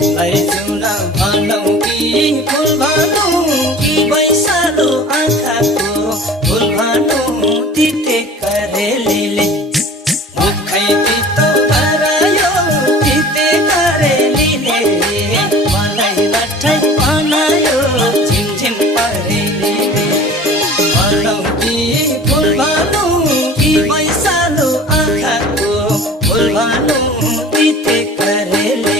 चुना भनौँ कि फुल भनौँ कि वैशालो आँखाको फुल भनौँ तिते करेलीले मुखै तितो गरायो तिते करेलीले मलाई लट्ठै बनायो झिमझिम परेलीले भनौँ कि फुल भनौँ कि वैशालो आँखाको फुल भनौँ तिते करेली